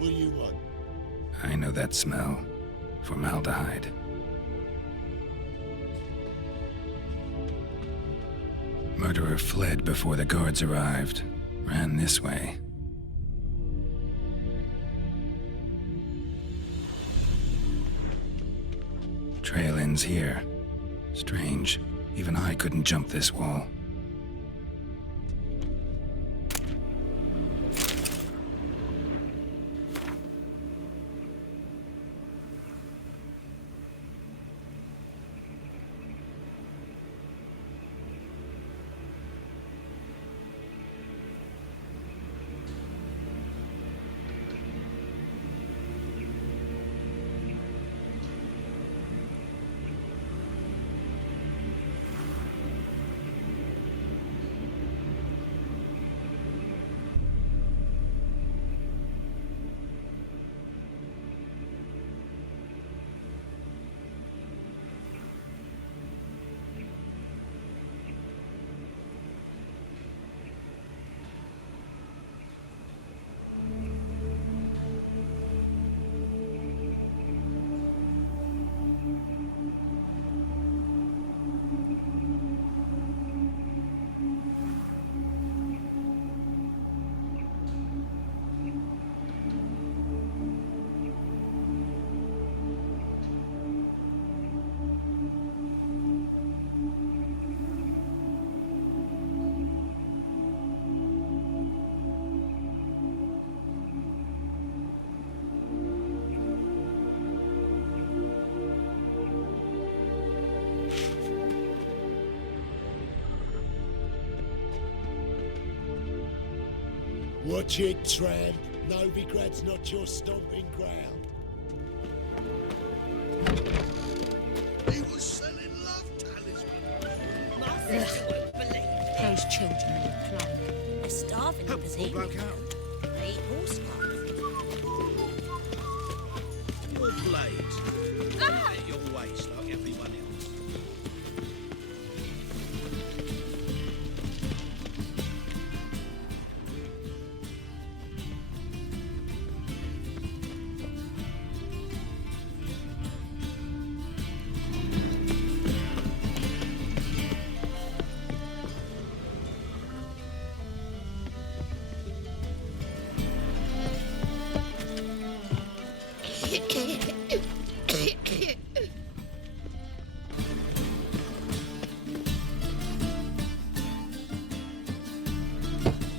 will you want? I know that smell. Formaldehyde. Murderer fled before the guards arrived. Ran this way. Trail ends here. Strange. Even I couldn't jump this wall. Watch it, tramp. Novigrad's not your stomping ground. He was selling love talismans. Those children in the cloak. They're starving in the evening. They eat horse More blades. At your waist like everyone else.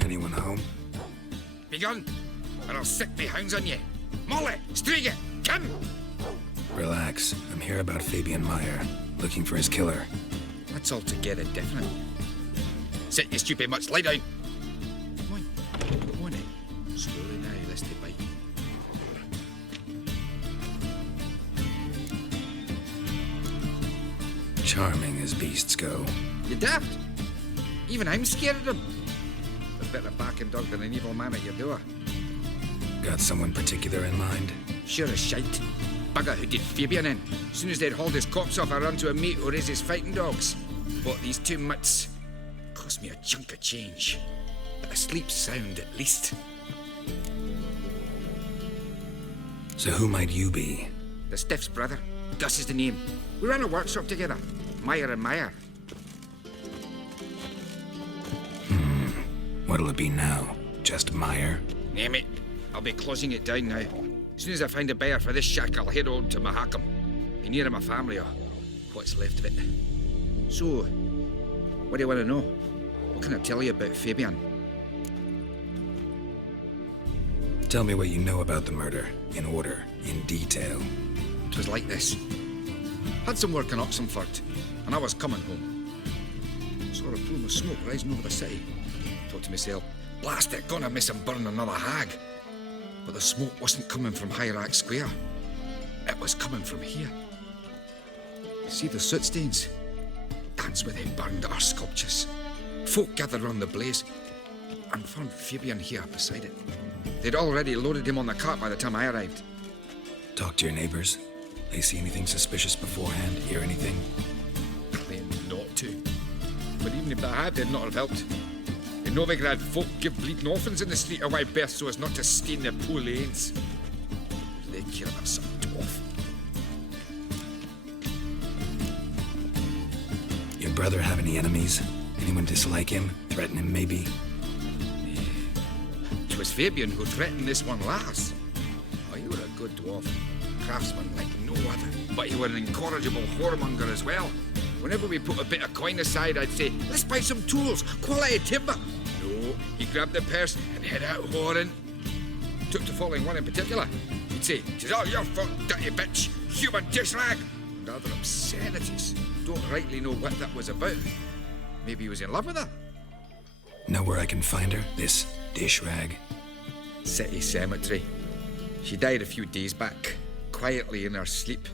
Anyone home? Begone, or I'll sick the hounds on you. Molly, Striga, come! Relax. I'm here about Fabian Meyer, looking for his killer. That's altogether different. Sit, you stupid much, lie down. Come on in. Slowly now, lest they bite. Charming as beasts go. You daft? Even I'm scared of them. A better barking dog than an evil man at your door. Got someone particular in mind? Sure as shite. Bugger who did Fabian in. As soon as they'd hauled his corpse off, I run to a mate who raises fighting dogs. Bought these 2 mutts. Cost me a chunk of change. But I sleep sound at least. So who might you be? The Stiff's brother. Gus is the name. We ran a workshop together. Meyer and Meyer. What'll it be now? Just Meyer? Name it. I'll be closing it down now. As soon as I find a buyer for this shack, I'll head on to Mahakam. Be near my family or what's left of it. So, what do you want to know? What can I tell you about Fabian? Tell me what you know about the murder, in order, in detail. It was like this. Had some work in Oxenford, and I was coming home. Saw a plume of smoke rising over the city. Thought to myself, blast it, gonna miss him burn another hag. But the smoke wasn't coming from Hierarch Square. It was coming from here. See the soot stains? That's where they burned our sculptures. Folk gathered round the blaze and found Fabian here beside it. They'd already loaded him on the cart by the time I arrived. Talk to your neighbors. They see anything suspicious beforehand? Hear anything? Claim not to. But even if they had, they'd not have helped. In Novigrad, folk give bleeding orphans in the street a wide berth so as not to stain their poor lanes. Take care of some dwarf. Your brother have any enemies? Anyone dislike him? Threaten him, maybe? 'Twas Fabian who threatened this one last. Oh, you were a good dwarf. Craftsman like no other. But you were an incorrigible whoremonger as well. Whenever we put a bit of coin aside, I'd say, let's buy some tools, quality timber. No, he grabbed the purse and head out whoring. Took to following one in particular. He'd say, "'Tis all your fault, dirty bitch, human dish rag," and other obscenities. Don't rightly know what that was about. Maybe he was in love with her. Know where I can find her? This dish rag? City cemetery. She died a few days back, quietly in her sleep.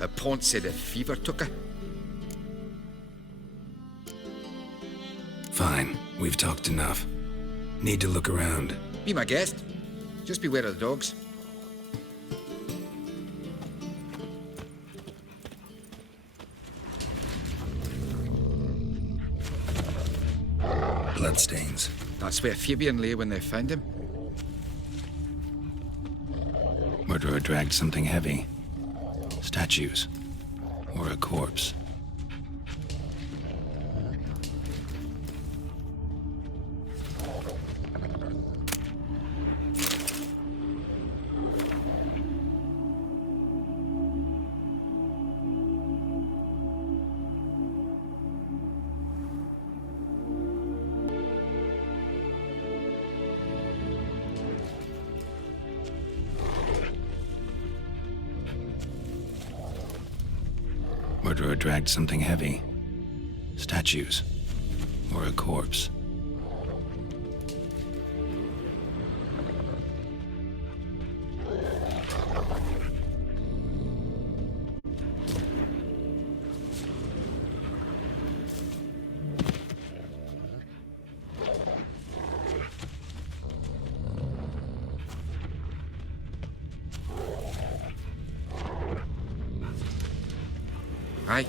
Her pont said a fever took her. Fine, we've talked enough. Need to look around. Be my guest. Just beware of the dogs. Bloodstains. That's where Fabian lay when they found him. Murderer dragged something heavy. Statues. Or a corpse. Murderer dragged something heavy. Statues. Or a corpse. Aye.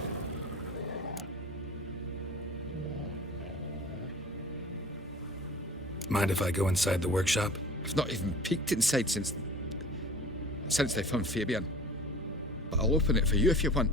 Mind if I go inside the workshop? I've not even peeked inside since they found Fabian. But I'll open it for you if you want.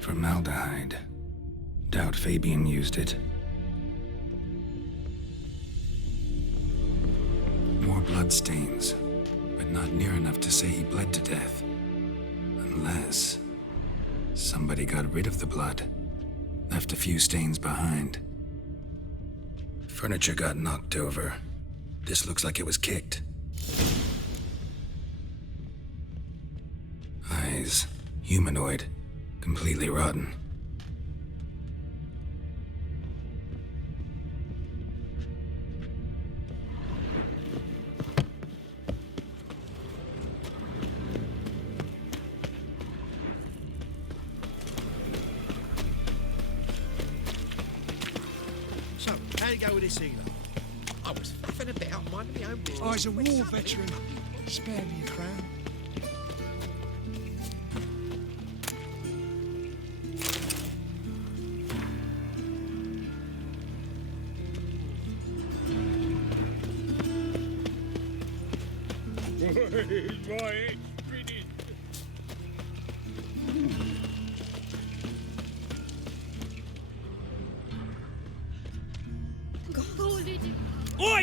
Formaldehyde. Doubt Fabian used it. More bloodstains, but not near enough to say he bled to death. Unless somebody got rid of the blood, left a few stains behind. Furniture got knocked over. This looks like it was kicked. Eyes, humanoid. Completely rotten. So, how you go with this healer? I was faffing about minding my own business. I was a war veteran. Spare me a crown.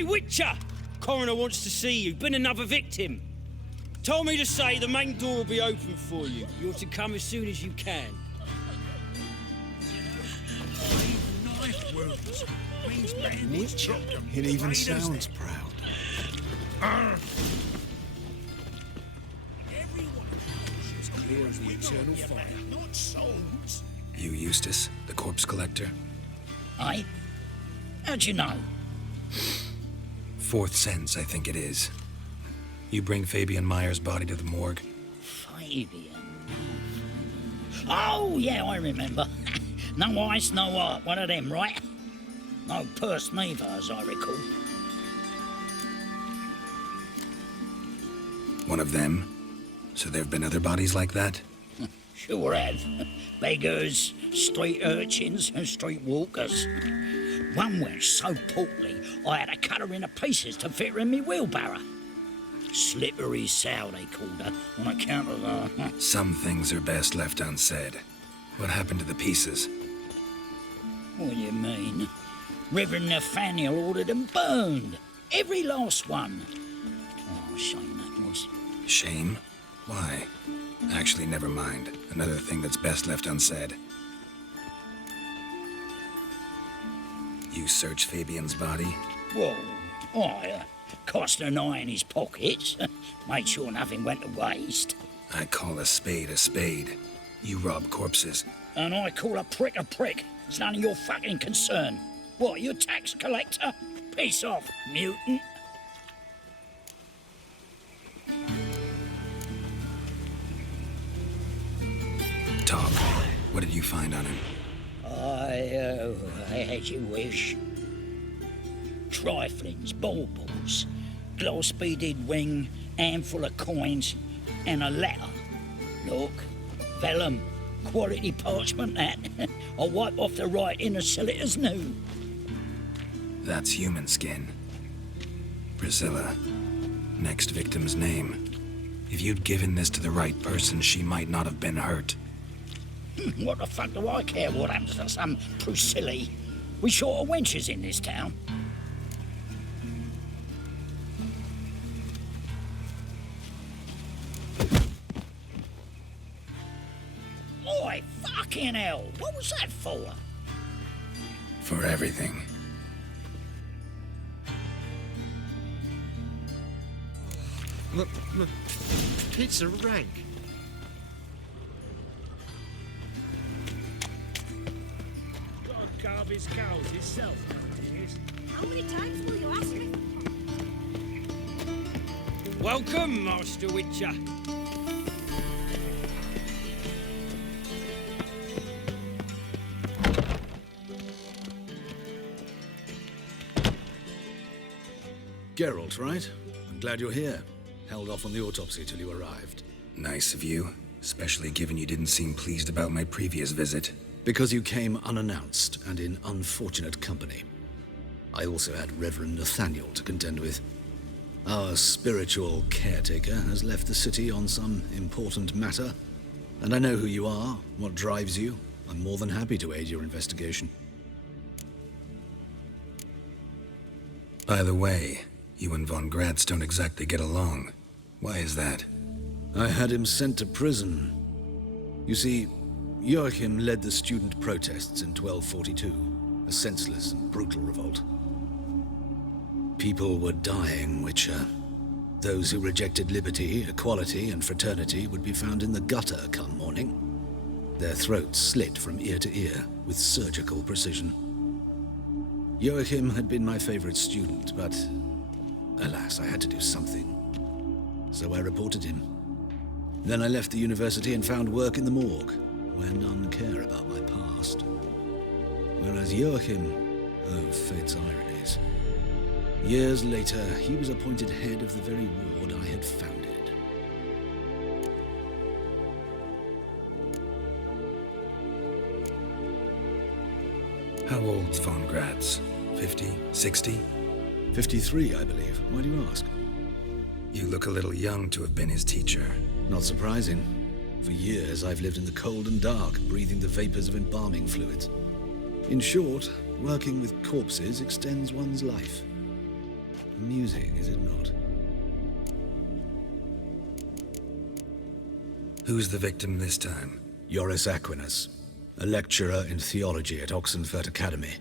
Hey, Witcher! Coroner wants to see you. Been another victim. Told me to say the main door will be open for you. You're to come as soon as you can. Knife wounds. Means bandits chopped them. It even Plain as sounds that. proud. Everyone As clear as the eternal fire. not souls. You Eustace, the corpse collector? Aye? How'd you know? Fourth sense, I think it is. You bring Fabian Meyer's body to the morgue? Fabian. Oh, yeah, I remember. No eyes, no heart, one of them, right? No purse neither, as I recall. One of them? So there have been other bodies like that? Sure have. Beggars, street urchins, and street walkers. One went so portly, I had to cut her into pieces to fit her in me wheelbarrow. Slippery sow, they called her, on account of her. Some things are best left unsaid. What happened to the pieces? What do you mean? Reverend Nathaniel ordered them burned. Every last one. Oh, shame that was. Shame? Why? Actually, never mind. Another thing that's best left unsaid. You searched Fabian's body? Well, I cast an eye in his pockets. Made sure nothing went to waste. I call a spade a spade. You rob corpses. And I call a prick a prick. It's none of your fucking concern. What, you a tax collector? Piss off, mutant. Talk. What did you find on him? As you wish. Triflings, baubles, glass-beaded ring, handful of coins, and a letter. Look, vellum, quality parchment that. I'll wipe off the writing and sell it as new. That's human skin. Priscilla. Next victim's name. If you'd given this to the right person, she might not have been hurt. What the fuck do I care what happens to some Priscilla? We short of wenches in this town. Oi, fucking hell! What was that for? For everything. Look, pizza rank. God carve his cows himself nowadays. How many times will you ask me? Welcome, Master Witcher. Geralt, right? I'm glad you're here. Held off on the autopsy till you arrived. Nice of you, especially given you didn't seem pleased about my previous visit. Because you came unannounced and in unfortunate company. I also had Reverend Nathaniel to contend with. Our spiritual caretaker has left the city on some important matter, and I know who you are, what drives you. I'm more than happy to aid your investigation. By the way, you and Von Gratz don't exactly get along. Why is that? I had him sent to prison. You see, Joachim led the student protests in 1242, a senseless and brutal revolt. People were dying, Witcher. Those who rejected liberty, equality, and fraternity would be found in the gutter come morning. Their throats slit from ear to ear with surgical precision. Joachim had been my favorite student, but alas, I had to do something. So I reported him. Then I left the university and found work in the morgue, where none care about my past. Whereas Joachim, oh, fate's ironies. Years later, he was appointed head of the very ward I had founded. How old's Von Gratz? 50? 60? 53, I believe. Why do you ask? You look a little young to have been his teacher. Not surprising. For years, I've lived in the cold and dark, breathing the vapors of embalming fluids. In short, working with corpses extends one's life. Amusing, is it not? Who's the victim this time? Joris Aquinas, a lecturer in theology at Oxenfurt Academy.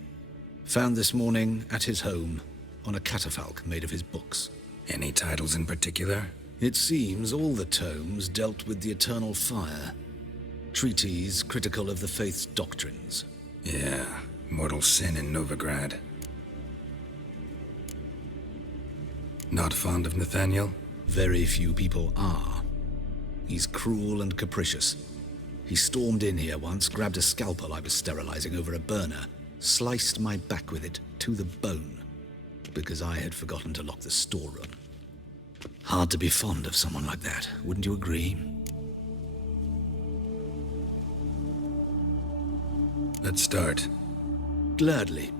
Found this morning at his home on a catafalque made of his books. Any titles in particular? It seems all the tomes dealt with the eternal fire. Treatises critical of the faith's doctrines. Yeah, mortal sin in Novigrad. Not fond of Nathaniel? Very few people are. He's cruel and capricious. He stormed in here once, grabbed a scalpel I was sterilizing over a burner, sliced my back with it to the bone, because I had forgotten to lock the storeroom. Hard to be fond of someone like that, wouldn't you agree? Let's start. Gladly.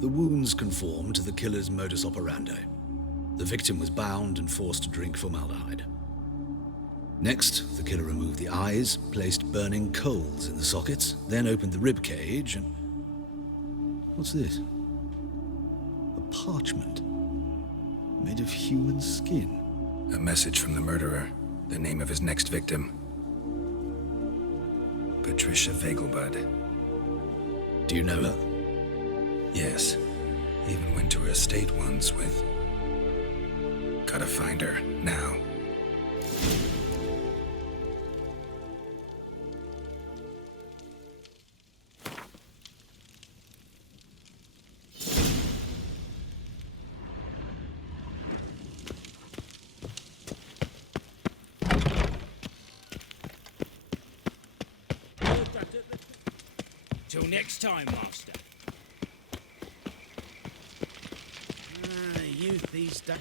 The wounds conform to the killer's modus operandi. The victim was bound and forced to drink formaldehyde. Next, the killer removed the eyes, placed burning coals in the sockets, then opened the rib cage and... What's this? A parchment made of human skin. A message from the murderer. The name of his next victim. Patricia Vegelbud. Do you know her? Yes. Even went to her estate once with... Gotta find her, now. Till next time, Master. Youth these days.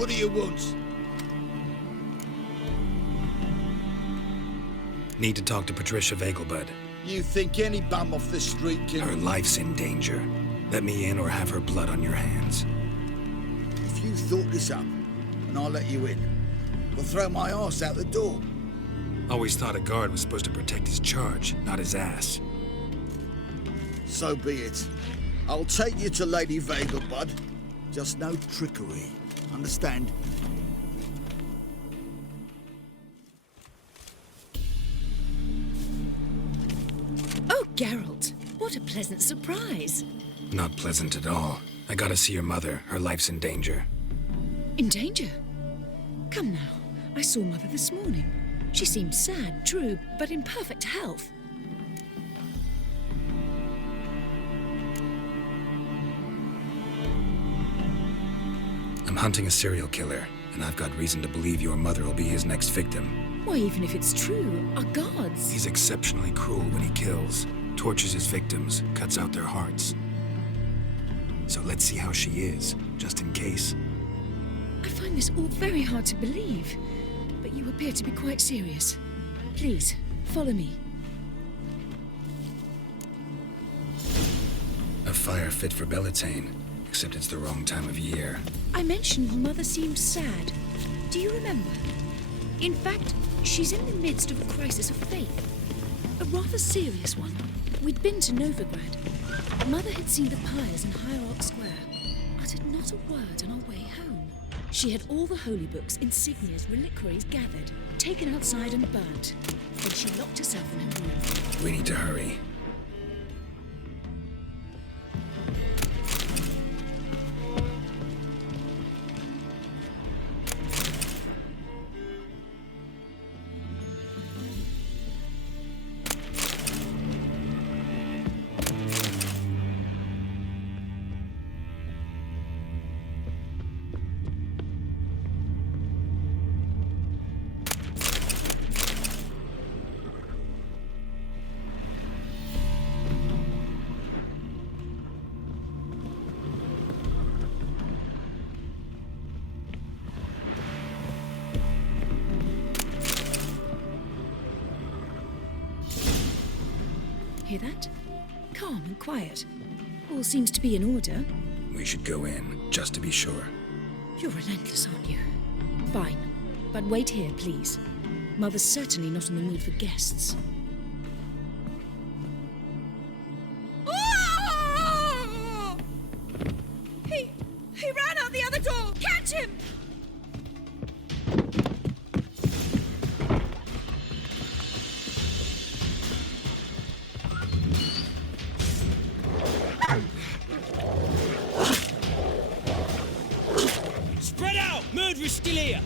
What do you want? Need to talk to Patricia Vegelbud. You think any bum off the street can... Her life's in danger. Let me in or have her blood on your hands. If you thought this up, and I'll let you in, we'll throw my arse out the door. Always thought a guard was supposed to protect his charge, not his ass. So be it. I'll take you to Lady Vegelbud. Just no trickery. Understand? Oh, Geralt, what a pleasant surprise. Not pleasant at all. I gotta see your mother. Her life's in danger. In danger? Come now, I saw Mother this morning. She seemed sad, true, but in perfect health. I'm hunting a serial killer, and I've got reason to believe your mother will be his next victim. Why, even if it's true, our gods... He's exceptionally cruel when he kills, tortures his victims, cuts out their hearts. So let's see how she is, just in case. I find this all very hard to believe, but you appear to be quite serious. Please, follow me. A fire fit for Bellatane, except it's the wrong time of year. I mentioned Mother seemed sad. Do you remember? In fact, she's in the midst of a crisis of faith. A rather serious one. We'd been to Novigrad. Mother had seen the pyres in Hierarch Square, uttered not a word on our way home. She had all the holy books, insignias, reliquaries gathered, taken outside and burnt. Then she locked herself in her room. We need to hurry. Hear that? Calm and quiet. All seems to be in order. We should go in, just to be sure. You're relentless, aren't you? Fine. But wait here, please. Mother's certainly not in the mood for guests. Oh! He ran out the other door! Catch him! Spread out! Murderer's still here!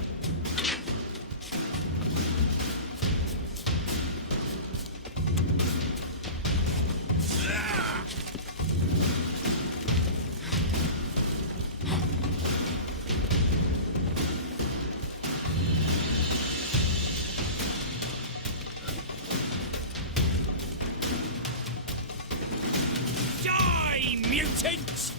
Die, mutants!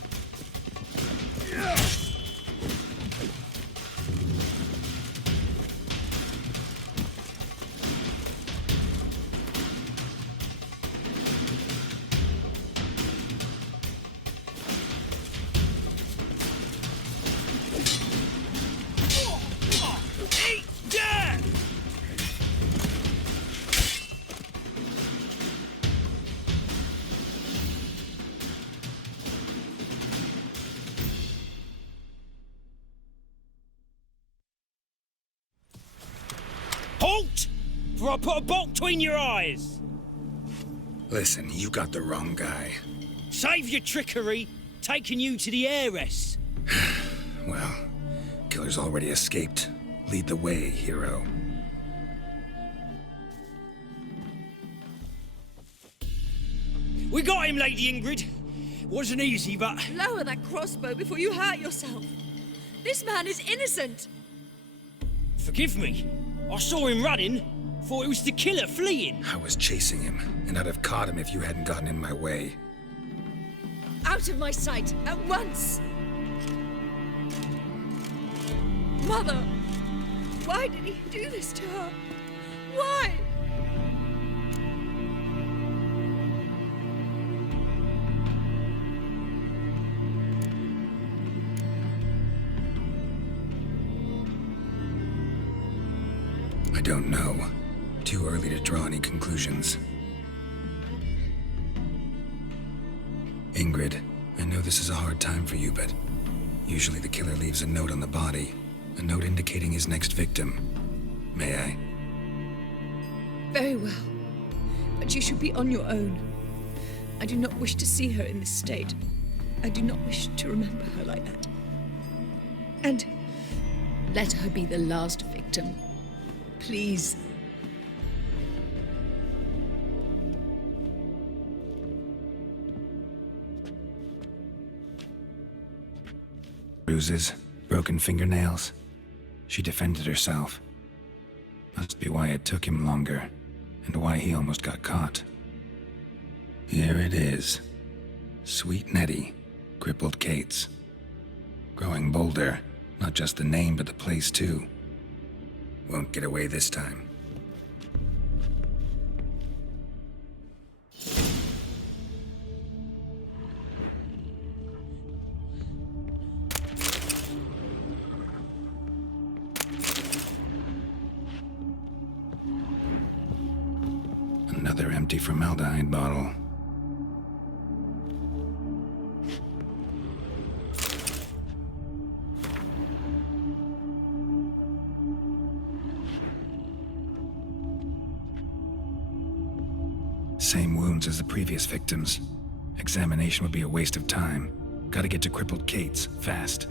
Eat that! Halt! For I put a bolt between your eyes! Listen, you got the wrong guy. Save your trickery, taking you to the heiress. Well, killer's already escaped. Lead the way, hero. We got him, Lady Ingrid. Wasn't easy, but... Lower that crossbow before you hurt yourself. This man is innocent. Forgive me. I saw him running. Thought it was the killer fleeing. I was chasing him, and I'd have caught him if you hadn't gotten in my way. Out of my sight, at once! Mother! Why did he do this to her? Why? I don't know. Too early to draw any conclusions. Ingrid, I know this is a hard time for you, but usually the killer leaves a note on the body. A note indicating his next victim. May I? Very well. But you should be on your own. I do not wish to see her in this state. I do not wish to remember her like that. And let her be the last victim. Please. Bruises, broken fingernails. She defended herself. Must be why it took him longer, and why he almost got caught. Here it is. Sweet Nettie, crippled Kate's. Growing bolder, not just the name but the place too. Won't get away this time. Another empty formaldehyde bottle. Same wounds as the previous victims. Examination would be a waste of time. Gotta get to crippled Kate's, fast.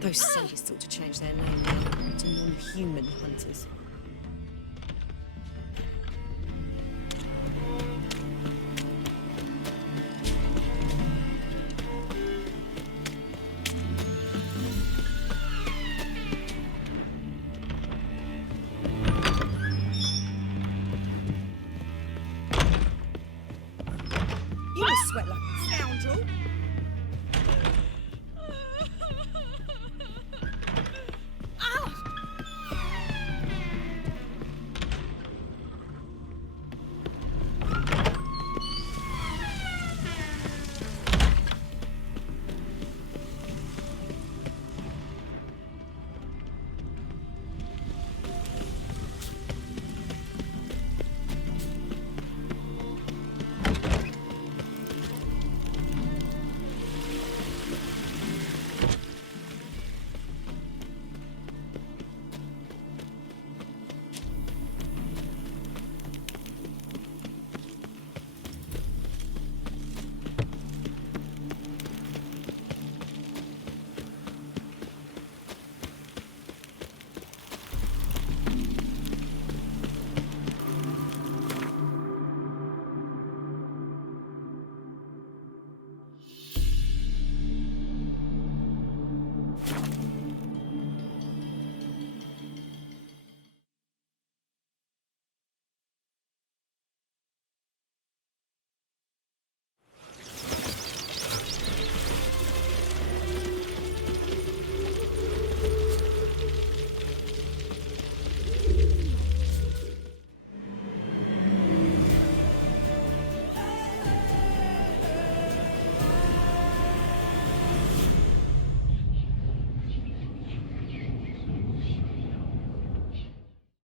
Those sadists ought to change their name now to non-human hunters.